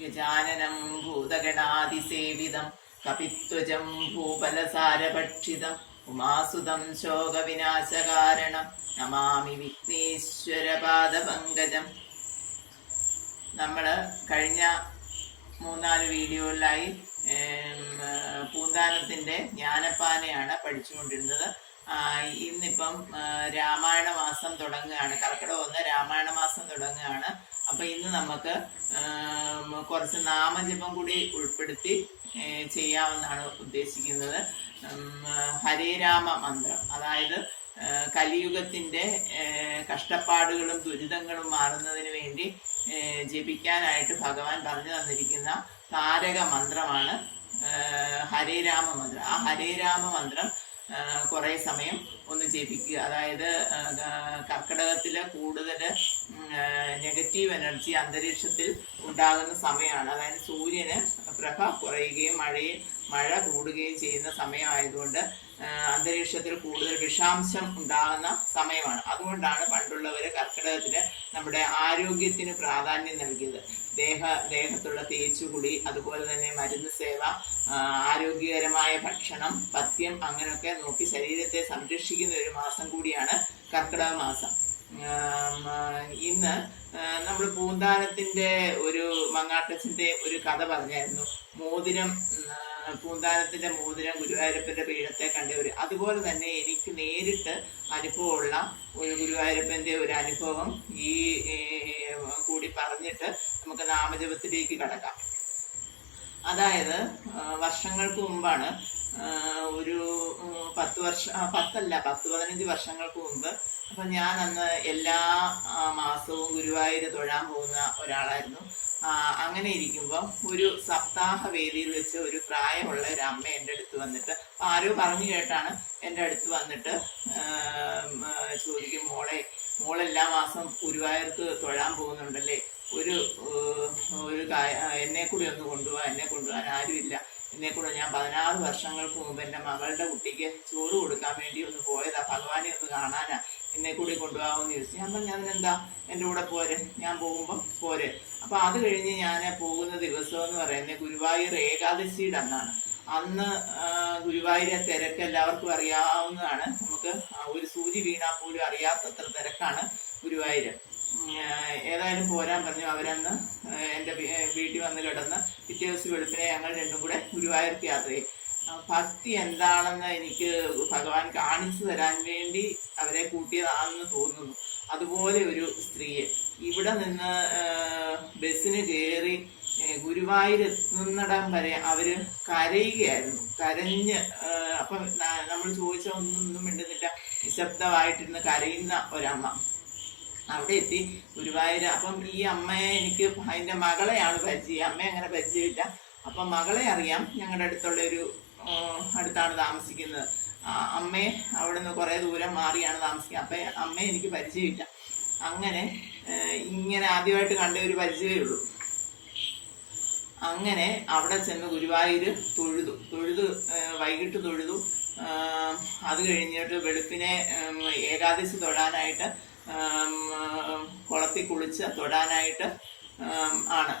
ഗജാനനം ഭൂതഗണാതിസേവിതം കപിത്വജം ഭൂപലസാരഭക്ഷിതം ഉമാസുതം ശോകവിനാശകാരണം നമാമി വിഘ്നേശ്വരപാദപങ്കജം. നമ്മൾ കഴിഞ്ഞ 3-4 വീഡിയോകളിലായി പൂന്താനത്തിൻ്റെ ജ്ഞാനപ്പാനയാണ് പഠിച്ചുകൊണ്ടിരുന്നത്. ഇന്നിപ്പം രാമായണ മാസം തുടങ്ങുകയാണ്. കർക്കിടകം 1 രാമായണ മാസം തുടങ്ങുകയാണ്. അപ്പം ഇന്ന് നമുക്ക് കുറച്ച് നാമജപം കൂടി ഉൾപ്പെടുത്തി ചെയ്യാമെന്നാണ് ഉദ്ദേശിക്കുന്നത്. ഹരേ രാമ മന്ത്രം, അതായത് കലിയുഗത്തിൻ്റെ കഷ്ടപ്പാടുകളും ദുരിതങ്ങളും മാറുന്നതിന് വേണ്ടി ജപിക്കാനായിട്ട് ഭഗവാൻ പറഞ്ഞു തന്നിരിക്കുന്ന താരക മന്ത്രമാണ് ഹരേ രാമ മന്ത്രം. ആ ഹരേ രാമ മന്ത്രം കുറേ സമയം ഒന്ന് ജപിക്കുക. അതായത് കർക്കിടകത്തിൽ കൂടുതൽ നെഗറ്റീവ് എനർജി അന്തരീക്ഷത്തിൽ ഉണ്ടാകുന്ന സമയമാണ്. അതായത് സൂര്യന് പ്രഭ കുറയുകയും മഴ കൂടുകയും ചെയ്യുന്ന സമയമായതുകൊണ്ട് അന്തരീക്ഷത്തിൽ കൂടുതൽ വിഷാംശം ഉണ്ടാകുന്ന സമയമാണ്. അതുകൊണ്ടാണ് പണ്ടുള്ളവർ കർക്കിടകത്തിൽ നമ്മുടെ ആരോഗ്യത്തിന് പ്രാധാന്യം നൽകിയത്. ദേഹത്തുള്ള തേച്ചുകുടി, അതുപോലെ തന്നെ മരുന്ന് സേവ, ആരോഗ്യകരമായ ഭക്ഷണം, പഥ്യം, അങ്ങനെയൊക്കെ നോക്കി ശരീരത്തെ സംരക്ഷിക്കുന്ന ഒരു മാസം കൂടിയാണ് കർക്കിടക മാസം. ഇന്ന് നമ്മൾ പൂന്താനത്തിന്റെ ഒരു മങ്ങാട്ടച്ചന്റെ ഒരു കഥ പറഞ്ഞായിരുന്നു. പൂന്താനത്തിന്റെ മോതിരം ഗുരുവായൂരപ്പന്റെ പീഠത്തെ കണ്ടവര്. അതുപോലെ തന്നെ എനിക്ക് നേരിട്ട് അനുഭവമുള്ള ഒരു ഗുരുവായൂരപ്പന്റെ ഒരു അനുഭവം ഈ കൂടി പറഞ്ഞിട്ട് നമുക്ക് നാമജപത്തിലേക്ക് കടക്കാം. അതായത് വർഷങ്ങൾക്ക് മുമ്പാണ്, ഒരു 10-15 വർഷങ്ങൾക്ക് മുമ്പ്. അപ്പം ഞാൻ അന്ന് എല്ലാ മാസവും ഗുരുവായൂർ തൊഴാൻ പോകുന്ന ഒരാളായിരുന്നു. അങ്ങനെ ഇരിക്കുമ്പോൾ ഒരു സപ്താഹ വേദിയിൽ വെച്ച് ഒരു പ്രായമുള്ള ഒരു അമ്മ എൻ്റെ അടുത്ത് വന്നിട്ട്, ആരോ പറഞ്ഞു കേട്ടാണ് എൻ്റെ അടുത്ത് വന്നിട്ട് ചോദിക്കും, മോളെല്ലാ മാസം ഗുരുവായൂർക്ക് തൊഴാൻ പോകുന്നുണ്ടല്ലേ, ഒരു എന്നെ കൂടി ഒന്ന് കൊണ്ടുപോകാൻ. എന്നെ കൊണ്ടുപോകാൻ ആരുമില്ല, എന്നെ കൂടെ ഞാൻ 16 വർഷങ്ങൾക്ക് മുമ്പ് എൻ്റെ മകളുടെ കുട്ടിക്ക് ചോറ് കൊടുക്കാൻ വേണ്ടി ഒന്ന് പോയതാ, ഭഗവാനെ ഒന്ന് കാണാനാ, എന്നെ കൂടി കൊണ്ടുപോകാമെന്ന് ചോദിച്ചു. ഞാൻ പറഞ്ഞു, അതിനെന്താ, എൻ്റെ കൂടെ പോരെ, ഞാൻ പോകുമ്പോൾ പോരെ. അപ്പം അത് കഴിഞ്ഞ് ഞാൻ പോകുന്ന ദിവസം എന്ന് പറയുന്നത് ഗുരുവായൂർ ഏകാദശിയുടെ അന്നാണ്. അന്ന് ഗുരുവായൂരെ തിരക്ക് എല്ലാവർക്കും അറിയാവുന്നതാണ്. നമുക്ക് ഒരു സൂചി വീണാൽ പോലും അറിയാത്തത്ര തിരക്കാണ് ഗുരുവായൂർ. ഏതായാലും പോരാൻ പറഞ്ഞു. അവരന്ന് എൻ്റെ വീട്ടിൽ വന്ന് കിടന്ന് പിറ്റേ ദിവസം വെളുപ്പിനെ ഞങ്ങൾ രണ്ടും കൂടെ ഗുരുവായൂർക്ക് യാത്ര ചെയ്യും. ഭക്തി എന്താണെന്ന് എനിക്ക് ഭഗവാൻ കാണിച്ചു തരാൻ വേണ്ടി അവരെ കൂട്ടിയതാണെന്ന് തോന്നുന്നു. അതുപോലെ ഒരു സ്ത്രീയെ ഇവിടെ നിന്ന് ബസ്സിന് കയറി ഗുരുവായൂർ എത്തുന്നിടം വരെ അവര് കരയുകയായിരുന്നു. കരഞ്ഞ് അപ്പം നമ്മൾ ചോദിച്ച ഒന്നും മിണ്ടുന്നില്ല, നിശബ്ദമായിട്ടിരുന്ന് കരയുന്ന ഒരമ്മ. അവിടെ എത്തി ഗുരുവായൂർ. അപ്പം ഈ അമ്മയെ എനിക്ക് അതിൻ്റെ മകളെയാണ് പരിചയം, അമ്മയെ അങ്ങനെ പരിചയമില്ല. അപ്പം മകളെ അറിയാം, ഞങ്ങളുടെ അടുത്താണ് താമസിക്കുന്നത്. അമ്മയെ അവിടെ നിന്ന് കുറേ ദൂരം മാറിയാണ് താമസിക്കുന്നത്. അപ്പം അമ്മയെ എനിക്ക് പരിചയമില്ല. അങ്ങനെ ഇങ്ങനെ ആദ്യമായിട്ട് കണ്ട ഒരു പരിചയമേ ഉള്ളൂ. അങ്ങനെ അവിടെ ചെന്ന് ഗുരുവായൂർ തൊഴുതു വൈകിട്ട് തൊഴുതു. അത് കഴിഞ്ഞിട്ട് വെളുപ്പിനെ ഏകാദശി തൊഴാനായിട്ട് കുളത്തിൽ കുളിച്ച് തൊഴാനായിട്ട് ആണ്.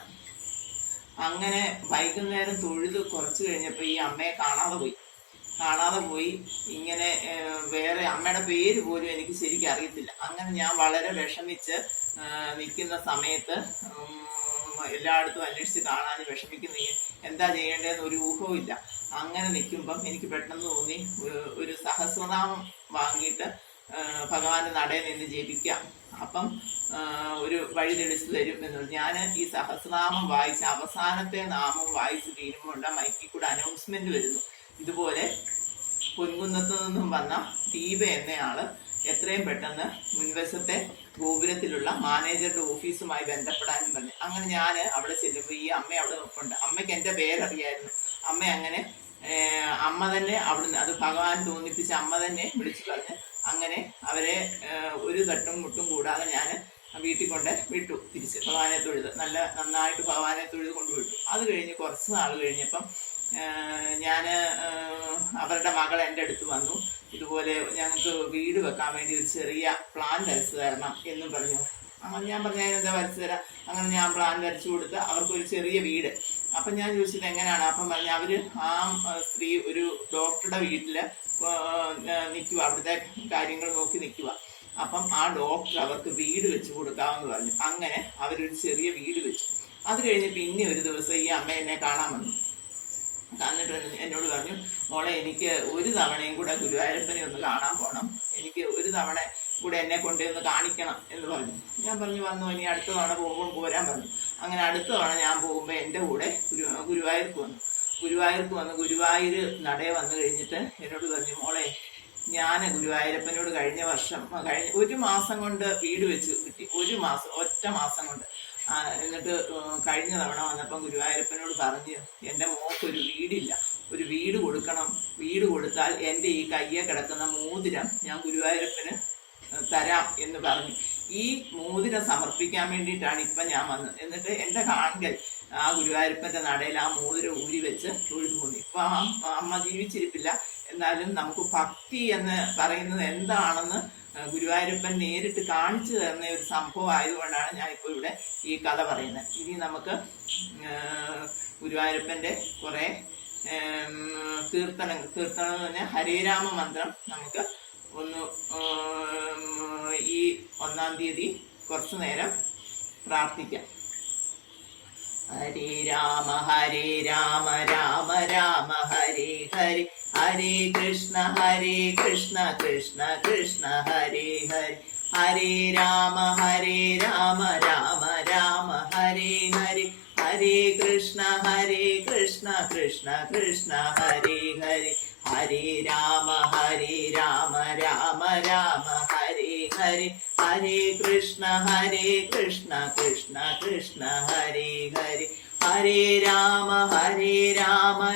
അങ്ങനെ വൈകുന്നേരം തൊഴുത് കുറച്ച് കഴിഞ്ഞപ്പോൾ ഈ അമ്മയെ കാണാതെ പോയി. ഇങ്ങനെ വേറെ അമ്മയുടെ പേര് പോലും എനിക്ക് ശരിക്കും അറിയത്തില്ല. അങ്ങനെ ഞാൻ വളരെ വിഷമിച്ച് നിൽക്കുന്ന സമയത്ത് എല്ലായിടത്തും അന്വേഷിച്ച് കാണാൻ വിഷമിക്കുന്ന, എന്താ ചെയ്യേണ്ടതെന്ന് ഒരു ഊഹവും ഇല്ല. അങ്ങനെ നിൽക്കുമ്പം എനിക്ക് പെട്ടെന്ന് തോന്നി, ഒരു സഹസ്രനാമം വാങ്ങിയിട്ട് ഭഗവാന്റെ നടയിൽ നിന്ന് ജപിക്കാം, അപ്പം ഒരു വഴി തെളിച്ചു തരും എന്ന്. ഞാൻ ഈ സഹസ്രനാമം വായിച്ച് അവസാനത്തെ നാമം വായിച്ച് തീരുമ്പോഴുള്ള മൈക്കിൽ കൂടെ അനൗൺസ്മെന്റ് വരുന്നു, ഇതുപോലെ പൊൻകുന്നത്തു നിന്നും വന്ന ദീപ എന്നയാള് എത്രയും പെട്ടെന്ന് മുൻവശത്തെ ഗോപുരത്തിലുള്ള മാനേജറുടെ ഓഫീസുമായി ബന്ധപ്പെടാനും പറഞ്ഞു. അങ്ങനെ ഞാൻ അവിടെ ചെല്ലുമ്പോൾ ഈ അമ്മ അവിടെ നിൽപ്പുണ്ട്. അമ്മയ്ക്ക് എൻ്റെ പേരറിയായിരുന്നു. അമ്മ തന്നെ അവിടുന്ന്, അത് ഭഗവാൻ തോന്നിപ്പിച്ച് അമ്മ തന്നെ വിളിച്ചു പറഞ്ഞ് അങ്ങനെ അവരെ ഒരു തട്ടും മുട്ടും കൂടാതെ ഞാൻ വീട്ടിൽ കൊണ്ട് വിട്ടു. തിരിച്ച് ഭഗവാനെ തൊഴുത് നന്നായിട്ട് ഭഗവാനെ തൊഴുത് കൊണ്ടുവിട്ടു. അത് കഴിഞ്ഞ് കുറച്ച് നാൾ കഴിഞ്ഞപ്പം ഞാൻ അവരുടെ മകൾ എൻ്റെ അടുത്ത് വന്നു. ഇതുപോലെ ഞങ്ങൾക്ക് വീട് വെക്കാൻ വേണ്ടി ഒരു ചെറിയ പ്ലാൻ വരച്ചു തരണം എന്നും പറഞ്ഞു. അങ്ങനെ ഞാൻ പറഞ്ഞ എന്താ വരച്ചു തരാം. അങ്ങനെ ഞാൻ പ്ലാൻ വരച്ചു കൊടുത്ത് അവർക്കൊരു ചെറിയ വീട്. അപ്പം ഞാൻ ചോദിച്ചത് എങ്ങനെയാണ്. അപ്പം പറഞ്ഞ അവര് ആ സ്ത്രീ ഒരു ഡോക്ടറുടെ വീട്ടില് നിൽക്കുക, അവിടുത്തെ കാര്യങ്ങൾ നോക്കി നിൽക്കുക. അപ്പം ആ ഡോക്ടർ അവർക്ക് വീട് വെച്ച് കൊടുക്കാമെന്ന് പറഞ്ഞു. അങ്ങനെ അവരൊരു ചെറിയ വീട് വെച്ചു. അത് കഴിഞ്ഞ് പിന്നെ ഒരു ദിവസം ഈ അമ്മ എന്നെ കാണാൻ വന്നു. എന്നിട്ട് എന്നോട് പറഞ്ഞു, മോളെ എനിക്ക് ഒരു തവണയും കൂടെ ഗുരുവായൂരപ്പനെ ഒന്ന് കാണാൻ പോകണം, എനിക്ക് ഒരു തവണ കൂടെ എന്നെ കൊണ്ടുവന്ന് കാണിക്കണം എന്ന് പറഞ്ഞു. ഞാൻ പറഞ്ഞു വന്നു, ഇനി അടുത്ത തവണ പോകുമ്പോൾ പോരാൻ പറഞ്ഞു. അങ്ങനെ അടുത്ത തവണ ഞാൻ പോകുമ്പോൾ എൻ്റെ കൂടെ ഗുരുവായൂർക്ക് വന്നു. ഗുരുവായൂർ നടയെ വന്നു കഴിഞ്ഞിട്ട് എന്നോട് പറഞ്ഞു, മോളെ ഞാൻ ഗുരുവായൂരപ്പനോട് കഴിഞ്ഞ ഒരു മാസം കൊണ്ട് വീട് വെച്ച് കിട്ടി. ഒറ്റ മാസം കൊണ്ട്. എന്നിട്ട് കഴിഞ്ഞ തവണ വന്നപ്പം ഗുരുവായൂരപ്പനോട് പറഞ്ഞു, എൻ്റെ മോക്കൊരു വീടില്ല, ഒരു വീട് കൊടുക്കണം, വീട് കൊടുത്താൽ എൻ്റെ ഈ കയ്യെ കിടക്കുന്ന മോതിരം ഞാൻ ഗുരുവായൂരപ്പന് തരാം എന്ന് പറഞ്ഞു. ഈ മോതിരം സമർപ്പിക്കാൻ വേണ്ടിയിട്ടാണ് ഇപ്പം ഞാൻ വന്നത്. എന്നിട്ട് എൻ്റെ കാൺകൽ ആ ഗുരുവായൂരപ്പൻ്റെ നടയിൽ ആ മോതിരം ഊരി വെച്ച് തൊഴുതു പോന്നു. ഇപ്പം ആ അമ്മ ജീവിച്ചിരിപ്പില്ല. എന്നാലും നമുക്ക് ഭക്തി എന്ന് പറയുന്നത് എന്താണെന്ന് ഗുരുവായൂരപ്പൻ നേരിട്ട് കാണിച്ചു തരുന്ന ഒരു സംഭവം ആയതുകൊണ്ടാണ് ഞാനിപ്പോൾ ഇവിടെ ഈ കഥ പറയുന്നത്. ഇനി നമുക്ക് ഗുരുവായൂരപ്പൻ്റെ കുറേ കീർത്തനം എന്ന് പറഞ്ഞാൽ ഹരേരാമ മന്ത്രം നമുക്ക് ഒന്ന് ഈ 1-ാം തീയതി കുറച്ചു നേരം പ്രാർത്ഥിക്കാം. ഹരേ രാമ രാമ രാമ ഹരേ ഹരേ, ഹരേ കൃഷ്ണ കൃഷ്ണ കൃഷ്ണ ഹരേ ഹരേ, ഹരേ രാമ രാമ രാമ ഹരേ ഹരേ, ഹരേ കൃഷ്ണ കൃഷ്ണ കൃഷ്ണ ഹരേ ഹരേ, ഹരേ രാമ രാമ രാമ ഹരേ ഹരേ, ഹരേ കൃഷ്ണ കൃഷ്ണ കൃഷ്ണ ഹരേ ഹരേ, ഹരേ രാമ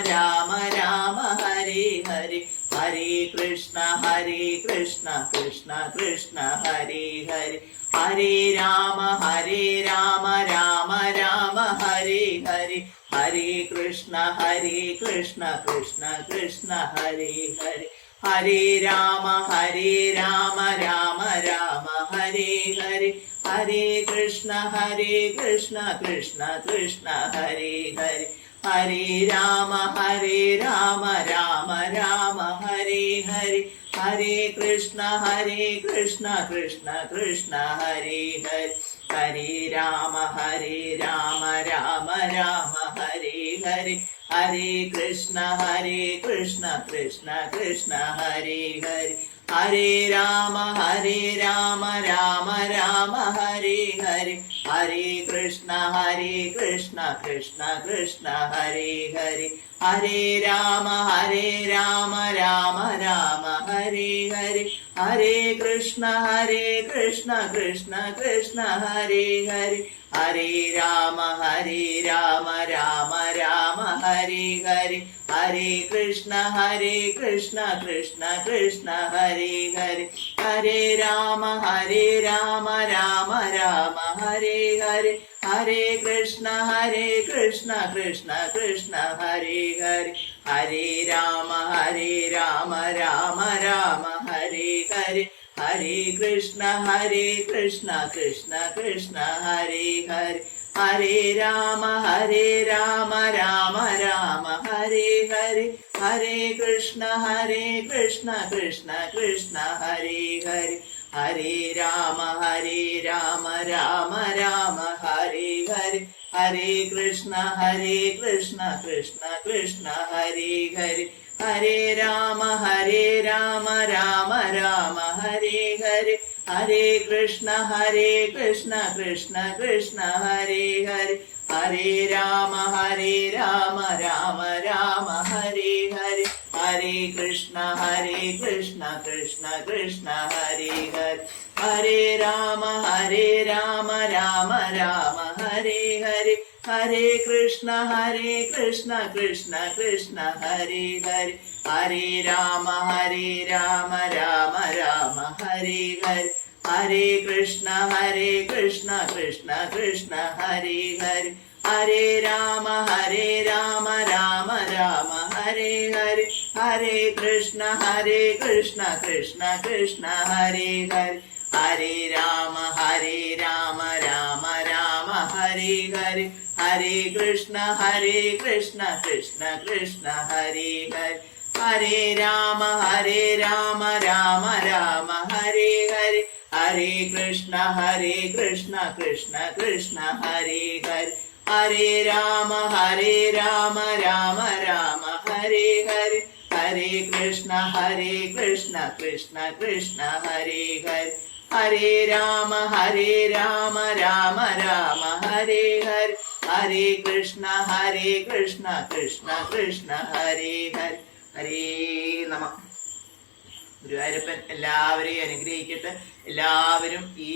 രാമ രാമ ഹരേ ഹരേ, ഹരേ കൃഷ്ണ കൃഷ്ണ കൃഷ്ണ ഹരേ ഹരേ, ഹരേ രാമ രാമ രാമ ഹരേ ഹരേ, ഹരേ കൃഷ്ണ കൃഷ്ണ കൃഷ്ണ ഹരേ ഹരേ, ഹരേ രാമ രാമ രാമ ഹരേ ഹരേ, ഹരേ കൃഷ്ണ കൃഷ്ണ കൃഷ്ണ ഹരേ ഹരേ, ഹരേ രാമ രാമ രാമ ഹരേ ഹരേ, ഹരേ കൃഷ്ണ കൃഷ്ണ കൃഷ്ണ ഹരേ ഹരേ, ഹരേ രാമ രാമ രാമ ഹരേ ഹരേ, ഹരേ കൃഷ്ണ കൃഷ്ണ കൃഷ്ണ ഹരേ ഹരേ, ഹരേ രാമ രാമ രാമ ഹരേ ഹരേ, ഹരേ കൃഷ്ണ കൃഷ്ണ കൃഷ്ണ ഹരേ ഹരേ, ഹരേ രാമ രാമ രാമ ഹരേ ഹരേ, ഹരേ കൃഷ്ണ കൃഷ്ണ കൃഷ്ണ ഹരേ ഹരേ, ഹരേ രാമ രാമ രാമ ഹരേ ഹരേ, ഹരേ കൃഷ്ണ കൃഷ്ണ കൃഷ്ണ ഹരേ ഹരേ, ഹരേ രാമ രാമ രാമ ഹരേ ഹരേ, ഹരേ കൃഷ്ണ കൃഷ്ണ കൃഷ്ണ ഹരേ ഹരേ, ഹരേ രാമ രാമ ഹരേ ഹരേ, ഹരേ കൃഷ്ണ കൃഷ്ണ കൃഷ്ണ ഹരേ ഹരേ, ഹരേ രാമ രാമ ഹരേ ഹരേ, ഹരേ കൃഷ്ണ കൃഷ്ണ കൃഷ്ണ ഹരേ ഹരേ, ഹരേ രാമ രാമ ഹരേ ഹരേ, ഹരേ കൃഷ്ണ കൃഷ്ണ കൃഷ്ണ ഹരേ ഹരേ, ഹരേ രാമ രാമ ഹരേ ഹരേ, ഹരേ കൃഷ്ണ കൃഷ്ണ കൃഷ്ണ ഹരേ ഹരേ, ഹരേ രാമ രാമ ഹരേ ഹരേ, ഹരേ കൃഷ്ണ കൃഷ്ണ കൃഷ്ണ ഹരേ ഹരേ, ഹരേ രാമ രാമ ഹരേ ഹരേ, ഹരേ കൃഷ്ണ കൃഷ്ണ കൃഷ്ണ ഹരേ ഹരേ, ഹരേ രാമ രാമ ഹരേ ഹരേ, ഹരേ കൃഷ്ണ കൃഷ്ണ കൃഷ്ണ ഹരേ ഹരേ, ഹരേ രാമ രാമ ഹരേ ഹരേ, ഹരേ കൃഷ്ണ കൃഷ്ണ കൃഷ്ണ ഹരേ ഹരേ, ഹരേ രാമ രാമ രാമ ഹരേ ഹരേ, ഹരേ കൃഷ്ണ കൃഷ്ണ കൃഷ്ണ ഹരേ ഹരേ, ഹരേ രാമ രാമ രാമ ഹരേ ഹരേ, ഹരേ കൃഷ്ണ കൃഷ്ണ കൃഷ്ണ ഹരേ ഹരേ, ഹരേ രാമ രാമ രാമ ഹരേ ഹരേ, ഹരേ കൃഷ്ണ കൃഷ്ണ കൃഷ്ണ ഹരേ ഹരേ, ഹരേ രാമ രാമ രാമ ഹരേ ഹരേ, ഹരേ കൃഷ്ണ കൃഷ്ണ കൃഷ്ണ ഹരേ ഹരേ. ഹരേ നമ. ഗുരുവായൂരപ്പൻ എല്ലാവരെയും അനുഗ്രഹിക്കട്ടെ. എല്ലാവരും ഈ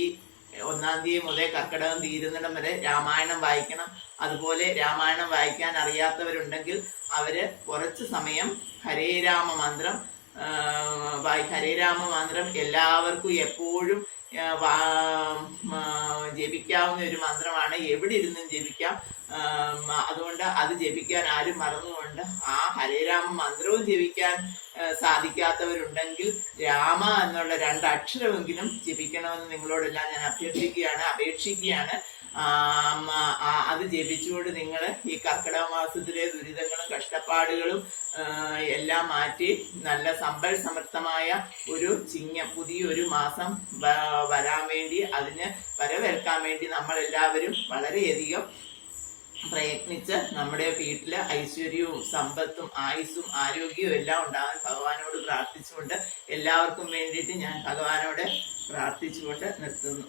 1-ാം തീയതി മുതൽ കർക്കിടകം തീരുന്നിടം വരെ രാമായണം വായിക്കണം. അതുപോലെ രാമായണം വായിക്കാൻ അറിയാത്തവരുണ്ടെങ്കിൽ അവര് കുറച്ച് സമയം ഹരേ രാമ മന്ത്രം ഹരേ രാമ മന്ത്രം എല്ലാവർക്കും എപ്പോഴും ജപിക്കാവുന്ന ഒരു മന്ത്രമാണ്. എവിടെ ഇരുന്നും ജപിക്കാം. അതുകൊണ്ട് അത് ജപിക്കാൻ ആരും മറന്നുകൊണ്ട് ആ ഹരേ രാമ മന്ത്രവും ജപിക്കാൻ സാധിക്കാത്തവരുണ്ടെങ്കിൽ രാമ എന്നുള്ള 2 അക്ഷരമെങ്കിലും ജപിക്കണമെന്ന് നിങ്ങളോടെല്ലാം ഞാൻ അപേക്ഷിക്കുകയാണ്. അത് ജപിച്ചുകൊണ്ട് നിങ്ങൾ ഈ കർക്കിടക മാസത്തിലെ ദുരിതങ്ങളും കഷ്ടപ്പാടുകളും എല്ലാം മാറ്റി നല്ല സമ്പൽ സമൃദ്ധമായ ഒരു പുതിയൊരു മാസം വരാൻ വേണ്ടി, അതിന് വരവേൽക്കാൻ വേണ്ടി നമ്മൾ എല്ലാവരും വളരെയധികം പ്രയത്നിച്ച് നമ്മുടെ വീട്ടില് ഐശ്വര്യവും സമ്പത്തും ആയുസ്സും ആരോഗ്യവും എല്ലാം ഉണ്ടാകാൻ ഭഗവാനോട് പ്രാർത്ഥിച്ചുകൊണ്ട് എല്ലാവർക്കും വേണ്ടിയിട്ട് ഞാൻ ഭഗവാനോട് പ്രാർത്ഥിച്ചുകൊണ്ട് നിർത്തുന്നു.